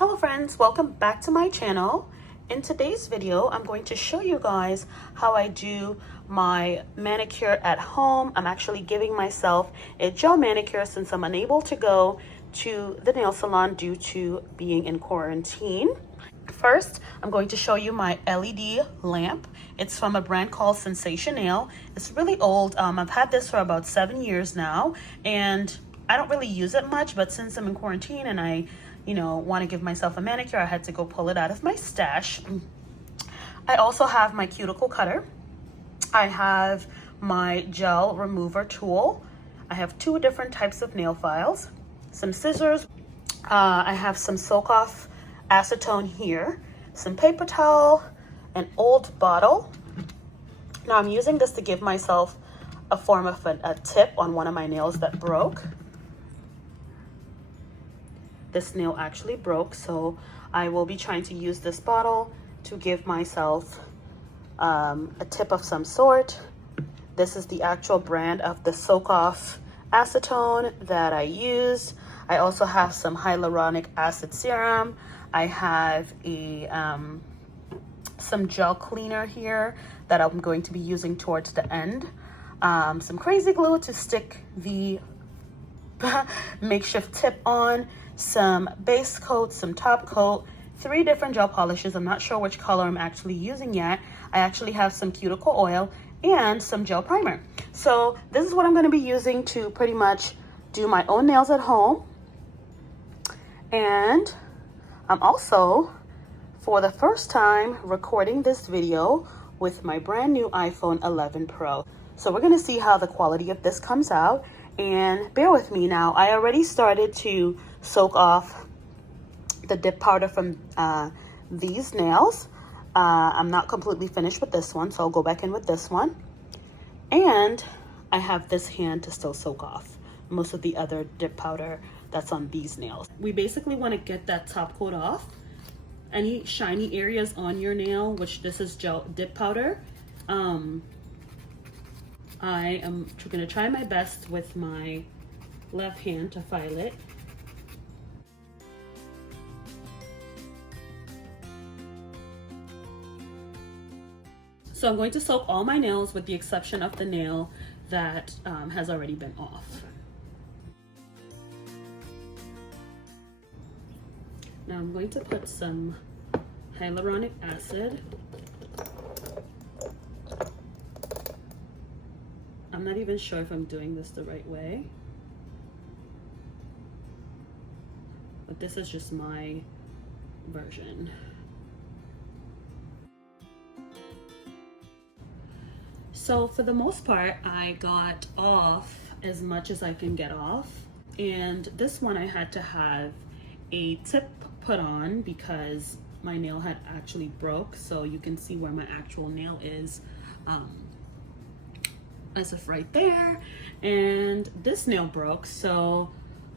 Hello friends, welcome back to my channel. In today's video, I'm going to show you guys how I do my manicure at home. I'm actually giving myself a gel manicure since I'm unable to go to the nail salon due to being in quarantine. First, I'm going to show you my LED lamp. It's from a brand called SENSATIONAIL. It's really old. I've had this for about 7 years now, and I don't really use it much, but since I'm in quarantine and I want to give myself a manicure, I had to go pull it out of my stash. I also have my cuticle cutter. I have my gel remover tool. I have 2 different types of nail files, some scissors. I have some soak off acetone here, some paper towel, an old bottle. Now I'm using this to give myself a form of a tip on one of my nails that broke. This nail actually broke, so I will be trying to use this bottle to give myself a tip of some sort. This is the actual brand of the soak off acetone that I use. I also have some hyaluronic acid serum. I have some gel cleaner here that I'm going to be using towards the end. Some KRAZY glue to stick the makeshift tip on, some base coat, some top coat, 3 different gel polishes. I'm not sure which color I'm actually using yet. I actually have some cuticle oil and some gel primer. So this is what I'm going to be using to pretty much do my own nails at home. And I'm also, for the first time, recording this video with my brand new iPhone 11 Pro. So we're going to see how the quality of this comes out. And bear with me now. I already started to soak off the dip powder from these nails. I'm not completely finished with this one, so I'll go back in with this one. And I have this hand to still soak off most of the other dip powder that's on these nails. We basically want to get that top coat off. Any shiny areas on your nail, which this is gel dip powder. I am going to try my best with my left hand to file it. So I'm going to soak all my nails with the exception of the nail that has already been off. Now I'm going to put some hyaluronic acid. I'm not even sure if I'm doing this the right way, but this is just my version. So for the most part, I got off as much as I can get off. And this one I had to have a tip put on because my nail had actually broke. So you can see where my actual nail is. As if right there, and this nail broke, so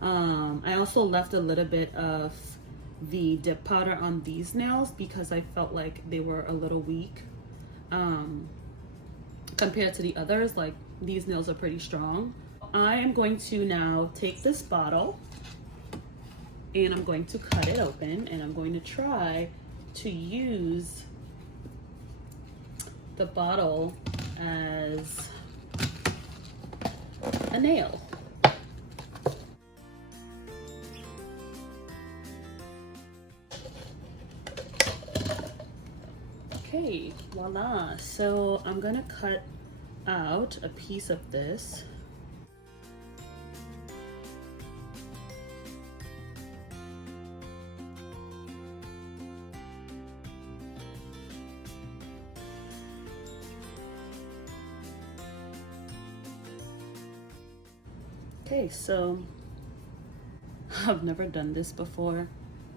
I also left a little bit of the dip powder on these nails because I felt like they were a little weak compared to the others. Like, these nails are pretty strong. I am going to now take this bottle and I'm going to cut it open, and I'm going to try to use the bottle as a nail. Okay, voila. So I'm gonna cut out a piece of this. Okay, so I've never done this before,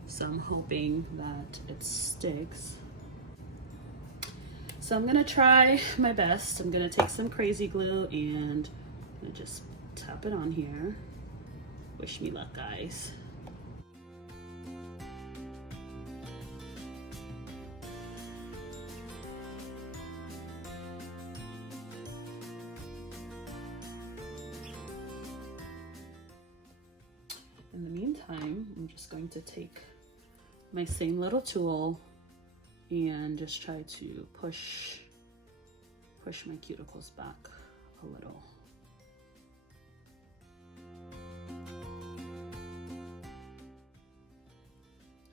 so I'm hoping that it sticks. So I'm gonna try my best. I'm gonna take some KRAZY glue and I'm gonna just tap it on here. Wish me luck, guys. In the meantime, I'm just going to take my same little tool and just try to push my cuticles back a little.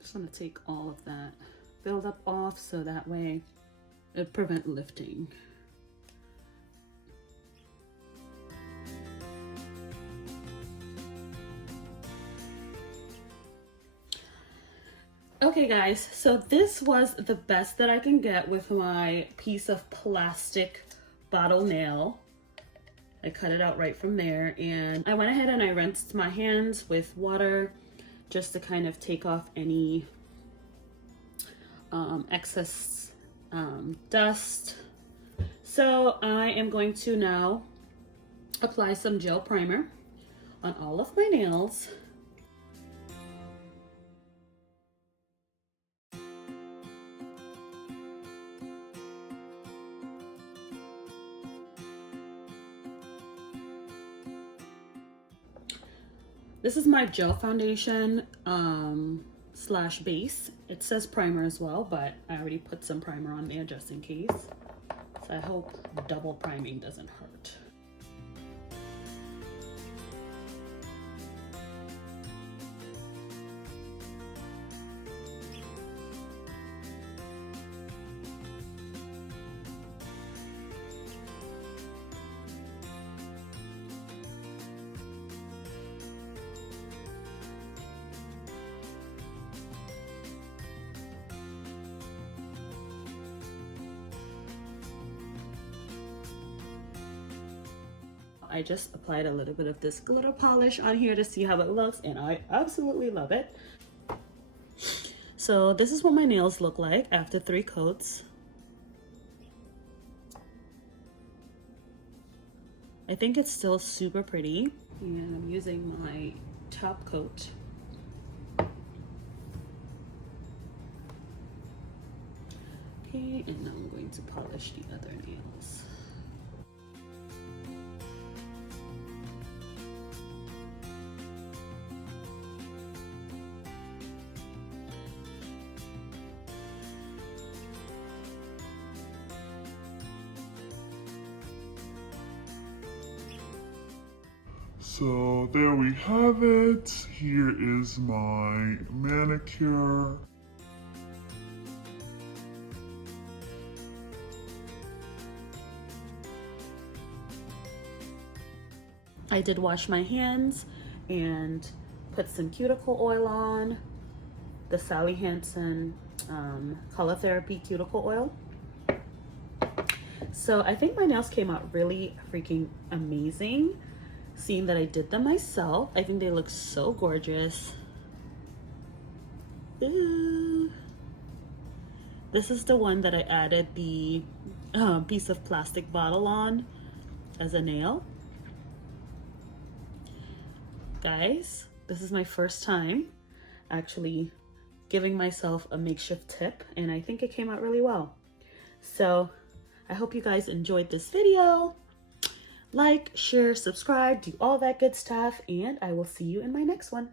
Just want to take all of that buildup off so that way it prevents lifting. Okay guys, so this was the best that I can get with my piece of plastic bottle nail. I cut it out right from there, and I went ahead and I rinsed my hands with water just to kind of take off any excess dust. So I am going to now apply some gel primer on all of my nails. This is my gel foundation slash base. It says primer as well, but I already put some primer on there just in case. So I hope double priming doesn't hurt. I just applied a little bit of this glitter polish on here to see how it looks, and I absolutely love it. So this is what my nails look like after 3 coats. I think it's still super pretty, and I'm using my top coat. Okay, and now I'm going to polish the other nails. So there we have it. Here is my manicure. I did wash my hands and put some cuticle oil on, the Sally Hansen Color Therapy Cuticle Oil. So I think my nails came out really freaking amazing. Seeing that I did them myself, I think they look so gorgeous. Ooh. This is the one that I added the piece of plastic bottle on as a nail. Guys, this is my first time actually giving myself a makeshift tip, and I think it came out really well. So I hope you guys enjoyed this video. Like, share, subscribe, do all that good stuff, and I will see you in my next one.